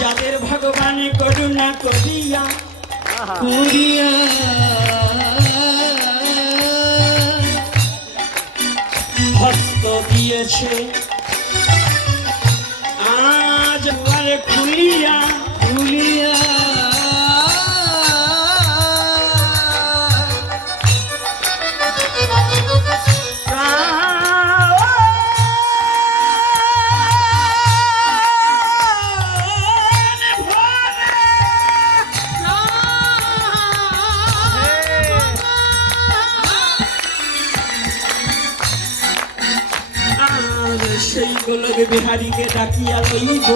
যাদের ভগবান করুণা করিয়া করিয়া। হস্ত দিয়েছে। আজ খুলিয়া খুলিয়া সেই গোলক বিহারীকে ডাকিয়া লইব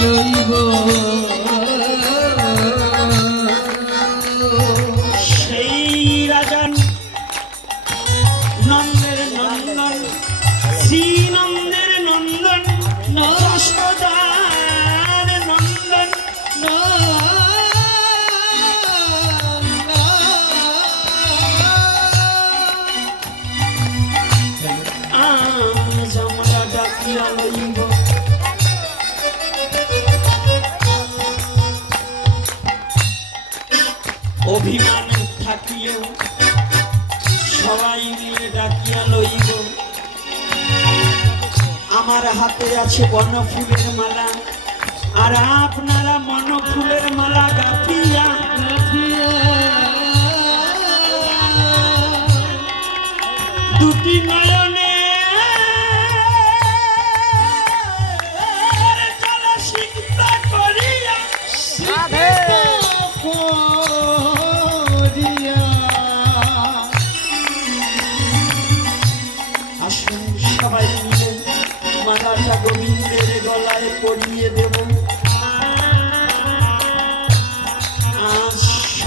লইব। অভিমান থাকিয়েও সবাই মিলে ডাকিয়া লইব। আমার হাতে আছে বনফুলের মালা, আর আপনারা মনফুলের মালা গাঁথিয়া। দুটি নয়নে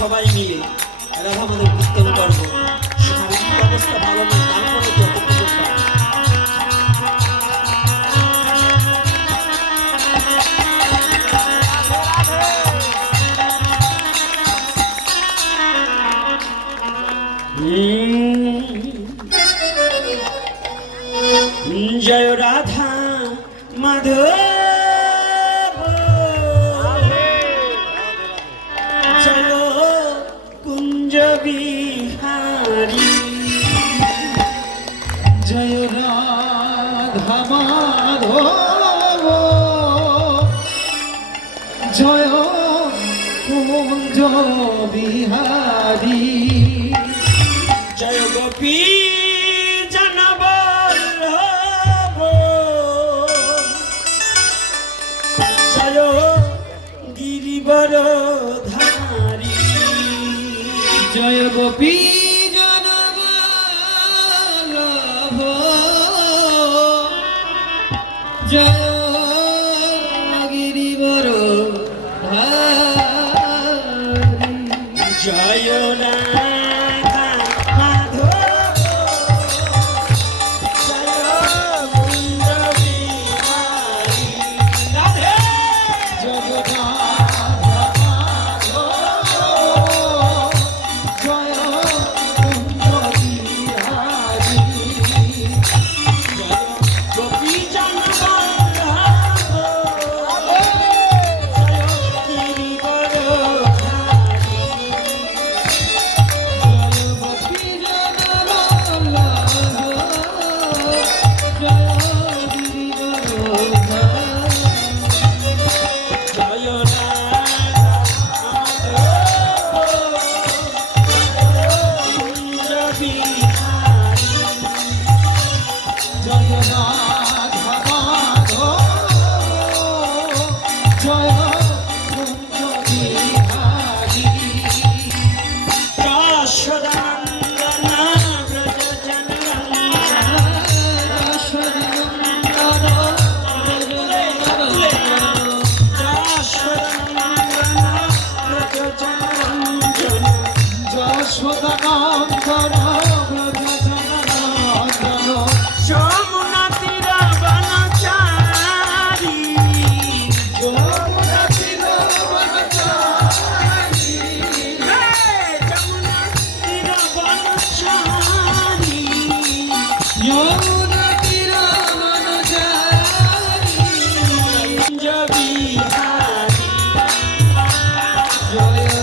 সবাই মিলে রাধা মাধব কীর্তন শারীরিক অবস্থা ভালো তারপরে জয় রাধা মাধব। মাধব জয় কুঞ্জ বিহারী। জয় গোপী গিরিবর ধারী জয় গোপী just Hallelujah.